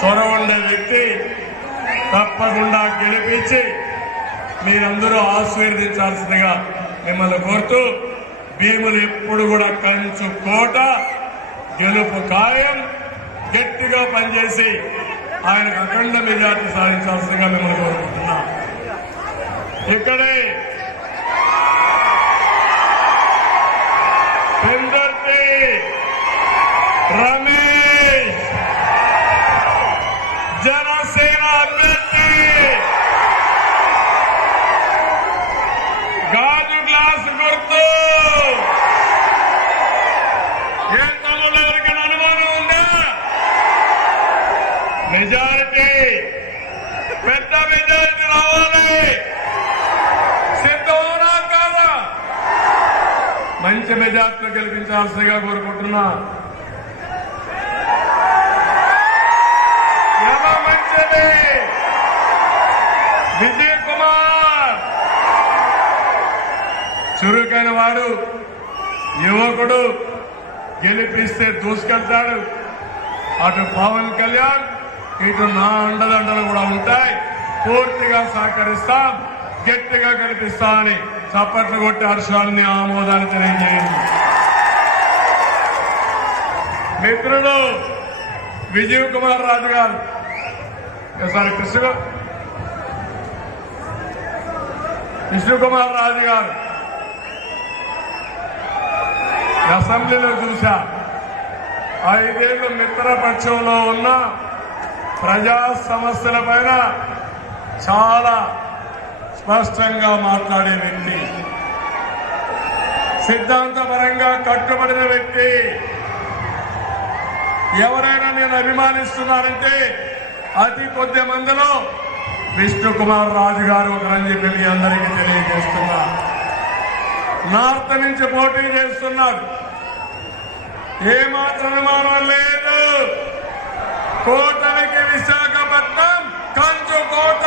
చొరవ ఉండే వ్యక్తి. తప్పకుండా గెలిపించి మీరందరూ ఆశీర్వదించాల్సిందిగా మిమ్మల్ని కోరుతూ, భీములు ఎప్పుడు కూడా కంచు కోట, గెలుపు ఖాయం, గట్టిగా పనిచేసి ఆయనకు అఖండ మెజార్టీ సాధించాల్సిందిగా మిమ్మల్ని కోరుకుంటున్నాం. ఇక్కడే పెందర్తి రమేష్ జనసేన అభ్యర్థి గాజు గ్లాసు గుర్తు. ఏ తమలో ఎవరికైనా అనుమానం ఉందా? మెజారిటీ, పెద్ద మెజారిటీ రావాలి. సిద్ధమవునా కాదా? మంచి మెజార్టీలో గెలిపించాల్సిందిగా కోరుకుంటున్నా. ఎలా మంచిది? విజయ్ కుమార్ చురుకైన వాడు, యువకుడు, గెలిపిస్తే దూసుకెళ్తాడు. అటు పవన్ కళ్యాణ్, ఇటు నా అండదండలు కూడా ఉంటాయి. పూర్తిగా సహకరిస్తాం, గట్టిగా గెలిపిస్తామని చప్పట్లు కొట్టి హర్షాన్ని, ఆమోదాన్ని తెలియజేయండి. మిత్రుడు విజయ్ కుమార్ రాజు గారు, ఒకసారి కృష్ణకుమార్ రాజు గారు అసెంబ్లీలో చూశా. 5 ఏళ్లు మిత్రపక్షంలో ఉన్న ప్రజా సమస్యల పైన చాలా స్పష్టంగా మాట్లాడే వ్యక్తి, సిద్ధాంతపరంగా కట్టుబడిన వ్యక్తి. ఎవరైనా నేను అభిమానిస్తున్నారంటే అతి కొద్ది మందిలో విష్ణుకుమార్ రాజు గారు ఒకరని చెప్పి మీ అందరికీ తెలియజేస్తున్నా. నార్త్ నుంచి పోటీ చేస్తున్నారు, ఏమాత్రం అనుమానం లేదు. కోటలకి విశాఖపట్నం కంచు కోట.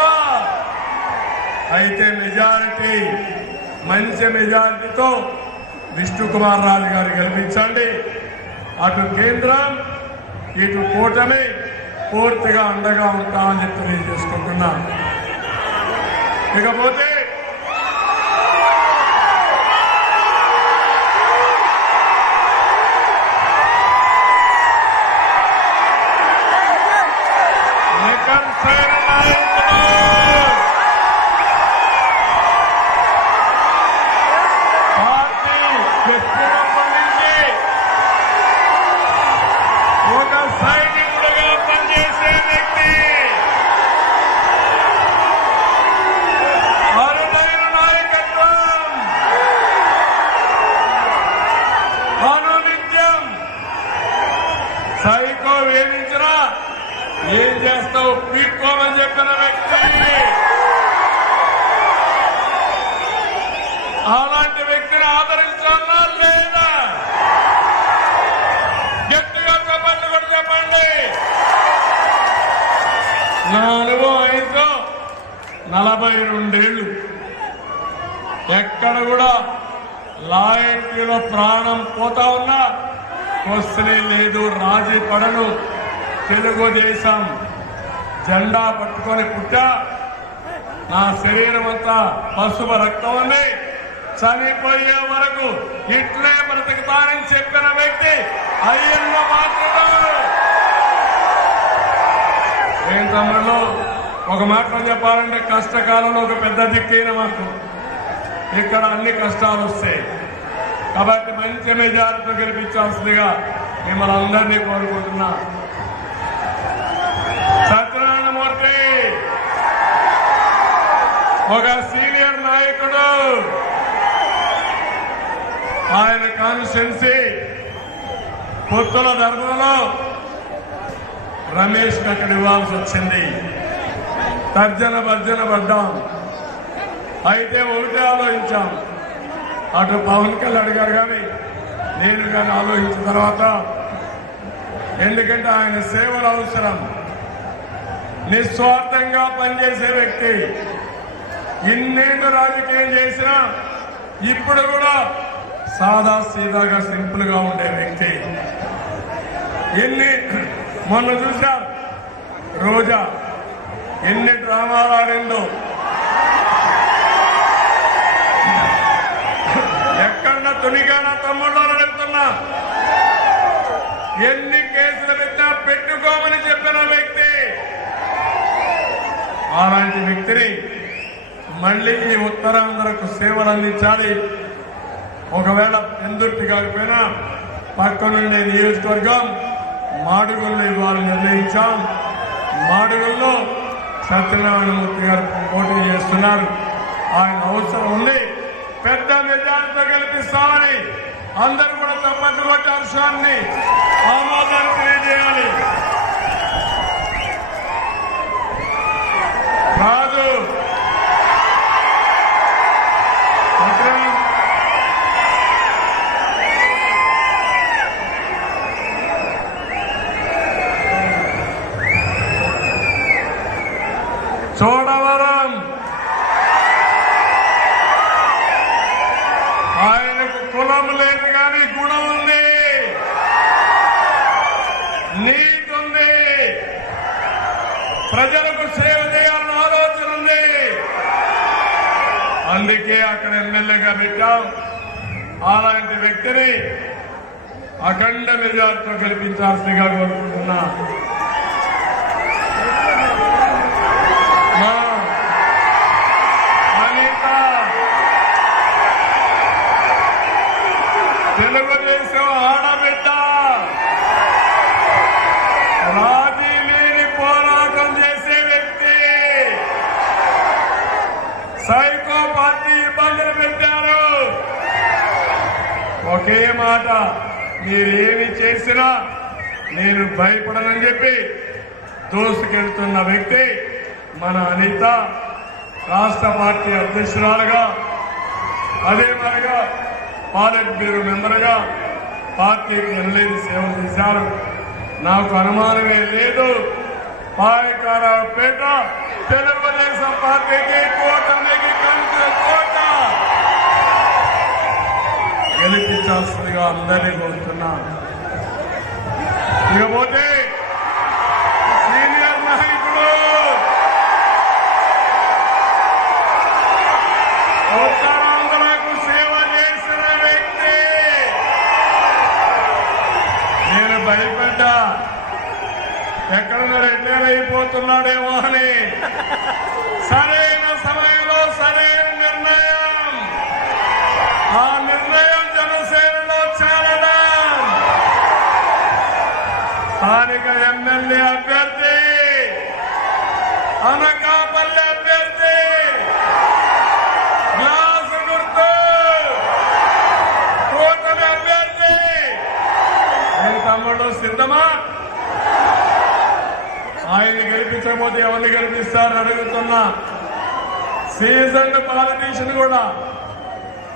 అయితే మెజారిటీ, మంచి మెజారిటీతో విష్ణుకుమార్ రాజు గారు గెలిపించండి. అటు కేంద్రం, ఇటు కూటమి పూర్తిగా అండగా ఉంటామని చెప్పి తెలియజేసుకుంటున్నా. ఇకపోతే సైకో వేధించినా ఏం చేస్తావు పీక్కోమని చెప్పిన వ్యక్తి. అలాంటి వ్యక్తిని ఆదరించాలా లేదా? గట్టిగా చెప్పండి, కూడా చెప్పండి. నా అనుభవం అయితే 42 ఏళ్ళు ఎక్కడ కూడా లాయల్టీలో ప్రాణం పోతా ఉన్నా క్వశ్చనే లేదు, రాజీ పడను. తెలుగుదేశం జెండా పట్టుకొని పుట్టా, నా శరీరం అంతా పసుపు రక్తం ఉంది. చనిపోయే వరకు ఇట్లే బ్రతుకుతానని చెప్పిన వ్యక్తి అయ్యన్న మాట్లాడు. ఏం తమ్ముళ్ళు, ఒక మాటలో చెప్పాలంటే కష్టకాలంలో ఒక పెద్ద దిక్కైన మాకు ఇక్కడ అన్ని కష్టాలు వస్తాయి. కాబట్టి మంచి మెజారిటీతో గెలిపించాల్సిందిగా మిమ్మల్ని అందరినీ కోరుకుంటున్నా. సత్యనారాయణమూర్తి ఒక సీనియర్ నాయకుడు, ఆయన కాన్స్టిట్యున్సీ పొత్తుల ధర్మంలో రమేష్ అక్కడ ఇవ్వాల్సి వచ్చింది. తర్జన భర్జన పడ్డాం. అయితే ఒకటే ఆలోచించాం, అటు పవన్ కళ్యాణ్ గారు కానీ నేను కానీ ఆలోచించిన తర్వాత, ఎందుకంటే ఆయన సేవలు అవసరం, నిస్వార్థంగా పనిచేసే వ్యక్తి, ఇన్నేళ్ళు రాజకీయం చేసినా ఇప్పుడు కూడా సాదా సీదాగా సింపుల్ గా ఉండే వ్యక్తి. మొన్న చూశారు రోజా ఎన్ని డ్రామాలు ఆడిందో, ఎక్కడ తునిగాన తమ్ముళ్ళు అడుగుతున్నా, ఎన్ని కేసులు పెట్టినా పెట్టుకోమని చెప్పిన వ్యక్తి. అలాంటి వ్యక్తిని మళ్ళీ ఈ ఉత్తరాంధ్రకు సేవలు అందించాలి. ఒకవేళ ఎందుర్తి కాకపోయినా పక్కనుండే నియోజకవర్గం మాడుగుల్లో ఇవ్వాలని నిర్ణయించాం. మాడుగుల్లో సత్యనారాయణమూర్తి గారు పోటీ చేస్తున్నారు. ఆయన అవసరం ఉంది, పెద్ద మెజార్టీతో గెలిపిస్తామని అందరూ కూడా చప్పట్లు కొట్టి అంశాన్ని ఆమోదాన్ని తెలియజేయాలి. కాదు చోడవరం ఆయనకు కులం లేదు కానీ గుణం ఉంది, నీతి ఉంది, ప్రజలకు సేవ చేయాలన్న ఆలోచన ఉంది. అందుకే అక్కడ ఎమ్మెల్యేగా పెట్టాం. అలాంటి వ్యక్తిని అఖండ మెజార్టీతో గెలిపించాల్సిందిగా కోరుకుంటున్నా. తెలుగుదేశం ఆడబిడ్డ, రాజీ లేని పోరాటం చేసే వ్యక్తి. సైకో పార్టీ ఇబ్బందులు పెట్టారు. ఒకే మాట, మీరేమి చేసినా నేను భయపడనని చెప్పి దూసుకెళ్తున్న వ్యక్తి మన అనిత. రాష్ట్ర పార్టీ అధ్యక్షురాలుగా, అదే మరిగా పార్లమెంట్ బ్యూరో మెంబర్గా పార్టీకి ఎనలేని సేవలు చేశారు. నాకు అనుమానమే లేదు, పాయకారావుపేట తెలుగుదేశం పార్టీకి కూటమికి కంచె కోట గెలిపించాల్సిందిగా అందరినీ కోరుతున్నా. ఇకపోతే సీనియర్ నాయకులు ఉత్తరాంధ్రకు సేవ చేసిన వ్యక్తి. నేను భయపడ్డా ఎక్కడన్నా రిటైర్ అయిపోతున్నాడేమో అని. సరైన సమయంలో సరైన నిర్ణయం. ఆ నిర్ణయం జనసేనలో చేరడం. స్థానిక ఎమ్మెల్యే అభ్యర్థి, అనకాపల్లి అభ్యర్థి, గ్లాసు గుర్తు కూటమి అభ్యర్థి. ఏ తమ్ముడు సిద్ధమా? ఆయన్ని గెలిపించకపోతే ఎవరిని గెలిపిస్తారని అడుగుతున్నా. సీజన్ పాలిటీషియన్ కూడా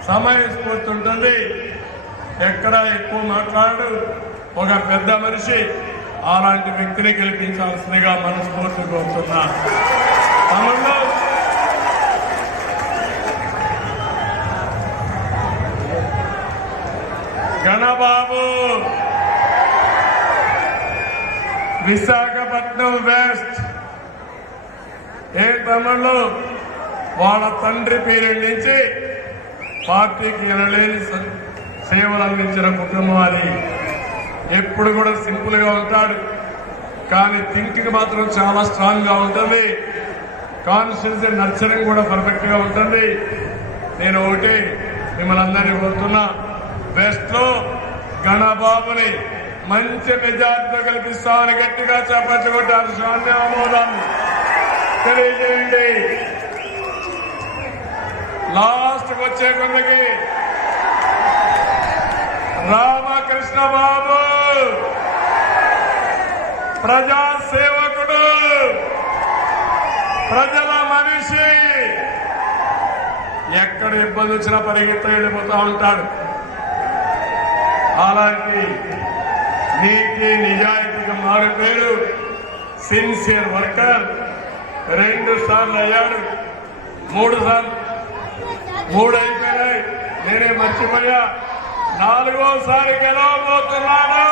సమయస్ఫూర్తి ఉంటుంది, ఎక్కడ ఎక్కువ మాట్లాడు. ఒక పెద్ద మనిషి, అలాంటి వ్యక్తిని గెలిపించాల్సిందిగా మనస్ఫూర్తి కోరుతున్నా. తమ్ముళ్ళు, గణబాబు విశాఖపట్నం వెస్ట్. ఏ తమ్ముళ్ళు, వాళ్ళ తండ్రి పీరియడ్ నుంచి పార్టీకి ఎనలేని సేవలు అందించిన కుటుంబం అది. ఎప్పుడు కూడా సింపుల్ గా ఉంటాడు, కానీ థింకింగ్ మాత్రం చాలా స్ట్రాంగ్ గా ఉంటుంది. కాన్స్టిట్యూన్సీ నర్చరింగ్ కూడా పర్ఫెక్ట్ గా ఉంటుంది. నేను ఒకటి మిమ్మల్ని అందరినీ కోరుతున్నా, వెస్ట్ లో గణబాబుని మంచి మెజార్టీతో కల్పిస్తామని గట్టిగా చెప్పచ్చుకుంటారు. శాంతి ఆమోదాన్ని తెలియజేయండి. లాస్ట్ వచ్చే కొందకి రామకృష్ణ బాబు ప్రజా సేవకుడు, ప్రజల మనిషి. ఎక్కడ ఇబ్బంది వచ్చినా పరిగెత్త వెళ్ళిపోతా ఉంటాడు. అలాంటి నీతి నిజాయితీగా మారిపోయాడు. Sincere worker. 2 సార్లు అయ్యాడు, 3 సార్లు, 3 అయిపోయినాయి, నేనే మర్చిపోయా. 4వ సారి గెలవబోతున్నాడు.